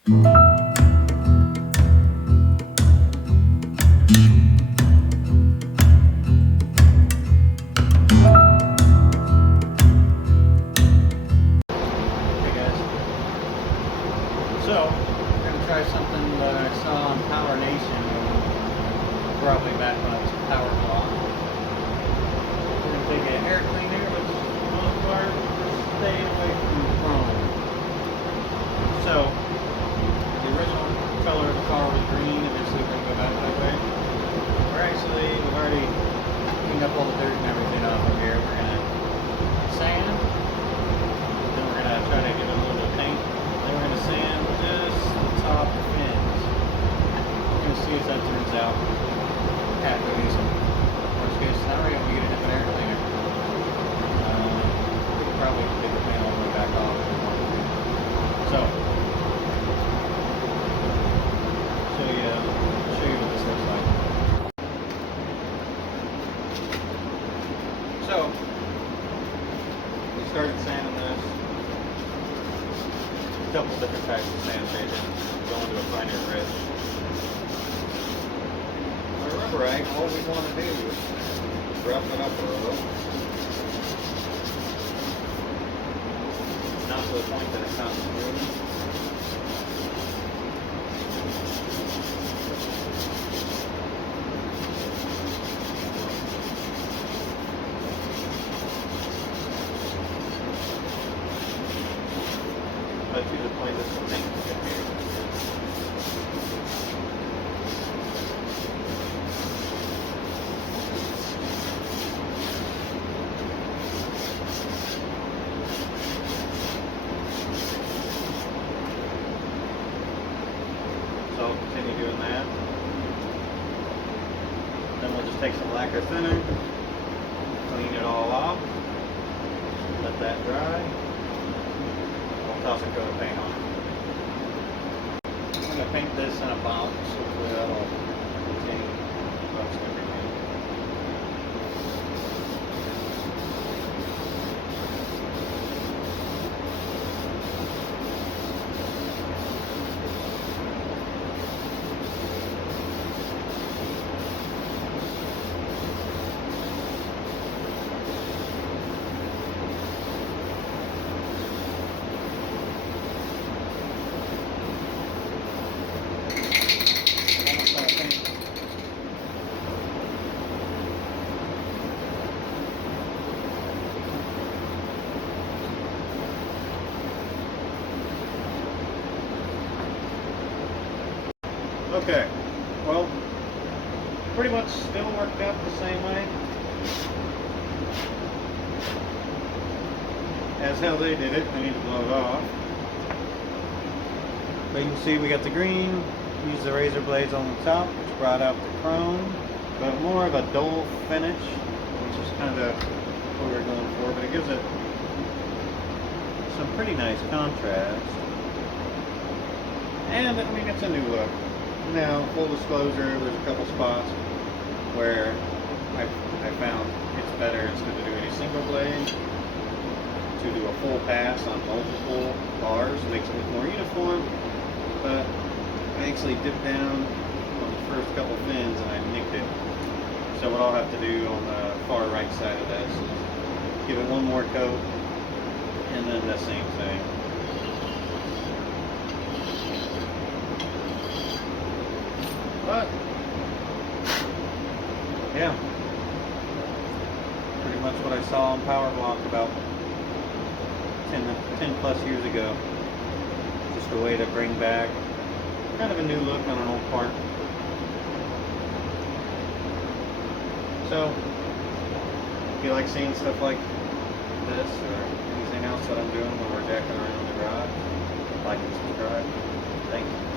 So, we're going to try something that I saw on Power Nation, probably back when it was Power Block. We're going to take an air cleaner, but for the most part, just stay away from chrome. So, the original color of the car was green, eventually we're going to go back that way. We've already cleaned up all the dirt and everything off of here. We're going to sand, then we're going to try to give it a little bit of paint. Then we're going to sand just the top fins. We're going to see if that turns out halfway decent. Worst case scenario, we get a different air cleaner. We could probably get the paint all the way back off if we wanted to. So, show you what this looks like. So, we started sanding this. A couple different types of sandpaper, going to a finer grit. For rubberite, all we want to do is rough it up a little. Not to the point that it's not smooth. But to the point that the paint can get here. So I'll continue doing that. Then we'll just take some lacquer thinner, clean it all off, let that dry. Toss a coat of paint on it. I'm going to paint this in a box, hopefully that'll contain most everything. Okay, well, pretty much still worked out the same way as how they did it. I need to blow it off. But you can see we got the green, use the razor blades on the top, which brought out the chrome, but more of a dull finish, which is kind of what we were going for, but it gives it some pretty nice contrast. And I mean, it's a new look. Now, full disclosure, there's a couple spots where I found it's better, instead of doing a single blade, to do a full pass on multiple bars. It makes it look more uniform, but I actually dipped down on the first couple fins and I nicked it. So what I'll have to do on the far right side of this is give it one more coat and then the same thing. But, yeah, pretty much what I saw on Power Block about 10 plus years ago. Just a way to bring back kind of a new look on an old part. So, if you like seeing stuff like this or anything else that I'm doing when we're decking around the garage, like and subscribe. Thank you.